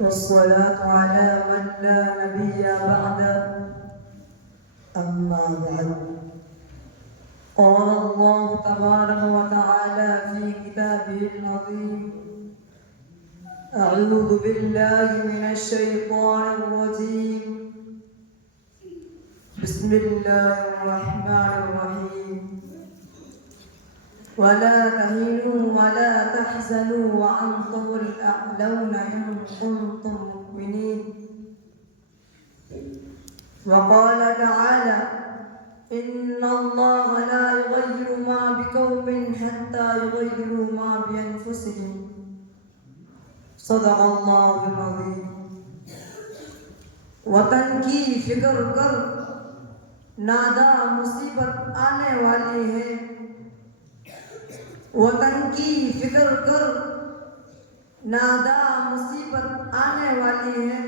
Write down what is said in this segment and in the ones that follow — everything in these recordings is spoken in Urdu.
والصلاة على من لا نبي بعده أما بعد. قال الله تبارك وتعالى في كتابه العظيم: أعوذ بالله من الشيطان الرجيم. بسم الله الرحمن الرحيم. ولا تهنوا ولا تحزنوا وأنتم الأعلون إن كنتم مؤمنين. وقال تعالى: إن الله لا يغير ما بقوم حتى يغيروا ما بأنفسهم. صدق الله العظيم. وطن کی فکر کر، نادا مصیبت آنے والی ہے. وطن کی فکر کر، نادا مصیبت آنے والی ہے.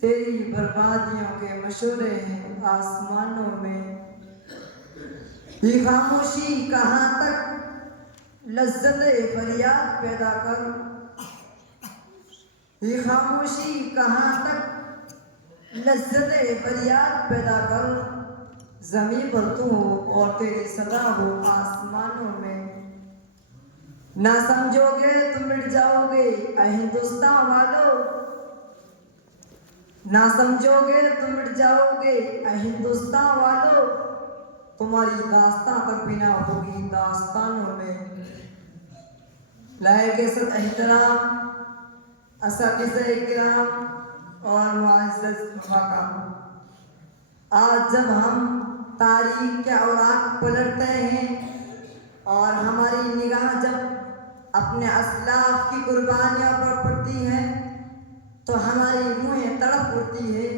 تیری بربادیوں کے مشورے ہیں آسمانوں میں. یہ خاموشی کہاں تک لذت فریاد پیدا کر. یہ خاموشی کہاں تک لذت فریاد پیدا کر. زمین پر تو ہو اور تیری صدا ہو آسمانوں میں. نہ سمجھو گے تو مٹ جاؤ گے اے ہندوستان والو. نہ سمجھو گے تو مٹ جاؤ گے اے ہندوستان والو. تمہاری داستان تک بنا ہوگی داستانوں میں. لائق عزت احترام اساتذہ کرام اور معزز رفقا، آج جب ہم تاریخ کے اوراق پلٹتے ہیں اور ہماری نگاہ جب اپنے اسلاف کی قربانیوں پر پڑتی ہے تو ہماری روحیں تڑپ اٹھتی ہے،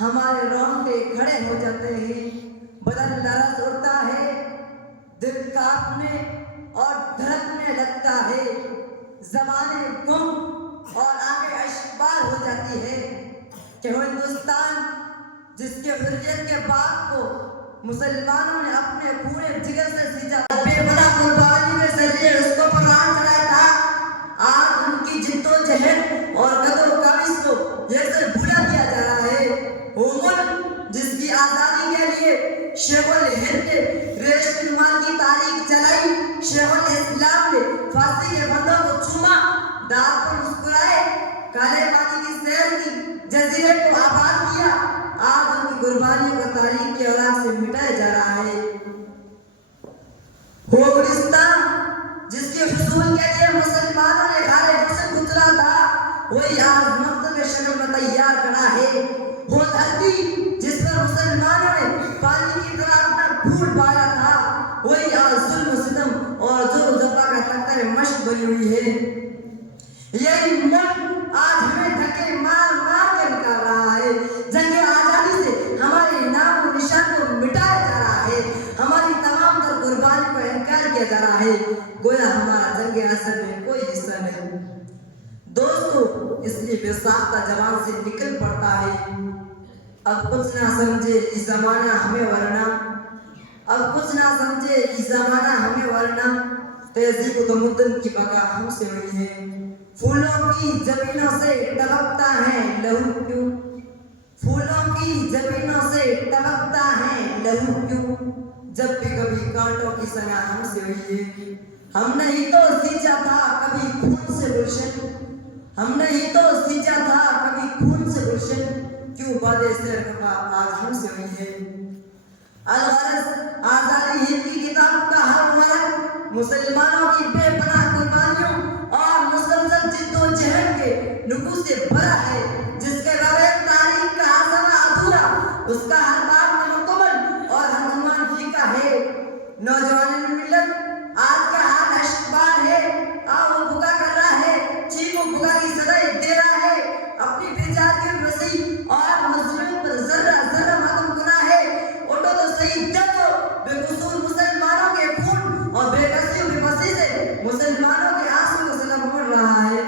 ہمارے رونگٹے کھڑے ہو جاتے ہیں، بدن لرز اڑتا ہے، دل کانپنے اور دھڑکنے لگتا ہے، زبانیں گم اور آنکھیں اشکبار ہو جاتی ہے کہ وہ ہندوستان جس کے حریت کے بعد کو مسلمانوں نے اپنے پورے جگر سے سینچا، بے پناہ قربانی کے ذریعے اس کو پروان چڑھایا تھا، آج ان کی جد و جہد اور قدر و کاوش کو یہ سے بھولا دیا جا رہا ہے. وہ ملک جس کی آزادی کے لیے شیخ الہند نے ریشم رومال کی تاریخ چلائی، شیخ الاسلام نے پھانسی کے بندوں کو چوما، دار پر مسکرائے، کالے پانی کی سیر کی، جزیرے کو آباد کیا، آج ان کی قربانی کو تاریخ کے اوراق سے مٹایا جا رہا ہے. وہ گلستان جس کے حصول کے لیے مسلمانوں نے ہارے حسن گزرا تھا، وہی آج مکتب شکل میں تیار کھڑا ہے. وہ دھرتی جس پر مسلمانوں نے پانی کی طرح اپنا پھول بایا تھا، وہی آج ظلم و ستم اور جور و جفا کا تختہ مشق بنی ہوئی ہے. یہی ملک آج ہمیں دھکے مار مار کے نکال رہا ہے. جنگ آزادی سے ہمارے نام و نشان کو مٹایا جا رہا ہے، ہماری تمام تر قربانی کو انکار کیا جا رہا ہے، گویا ہمارا جنگ آزادی میں کوئی حصہ نہیں. دوستو، اس لیے بے ساختہ زبان سے نکل پڑتا ہے: اب کچھ نہ سمجھے یہ زمانہ ہمیں ورنہ، اب کچھ نہ سمجھے یہ زمانہ ہمیں ورنہ، تہذیب و تمدن کی بقا ہم سے ہوئی ہے. پھولوں کی زمینوں سے ٹپکتا ہے لہو کیوں، پھولوں کی زمینوں سے ٹپکتا ہے لہو کیوں، جب بھی کبھی کانٹوں کی سنا ہم سے ہوئی ہے. ہم نے ہی تو سینچا تھا کبھی خون سے گلشن، ہم نے ہی تو سینچا تھا کبھی خون سے گلشن، کیوں بادے سیر کپا آج ہم سے ہوئی ہے. الغرض آزادی ہند کی کتاب کا ہر ورق مسلمانوں کی بے پناہ قربانیوں اور مسلسل جد و جہد کے نقوش سے بھرا ہے، جس کے بغیر تاریخ کا حافظہ ادھورا، اس کا ہر باب مکمل اور ہر عنوان فیکا ہے. نوجوان ملت آج کا حال اشکبار ہے، وہ بھگا کر رہا ہے، چیخ و بھگا کی صدائیں دے رہا ہے، اپنی بےچار کے وسیع اور مظلوم پر ذرہ ذرہ ماتم گناہ ہے. اٹھو تو صحیح جگو، بے قصور مسلمانوں کے خون اور بے کسیوں کے وسیع سے مسلمانوں کے آنسو کو سلام موڑ رہا ہے.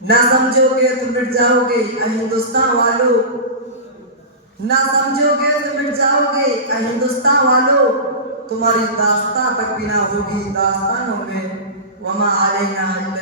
نہ سمجھو گے تو مٹ جاؤ گے اے ہندوستان والو، نہ سمجھو گے تو مٹ جاؤ گے اے ہندوستان والو. تمہاری داستان تک بنا ہوگی داستانوں میں. وما علینا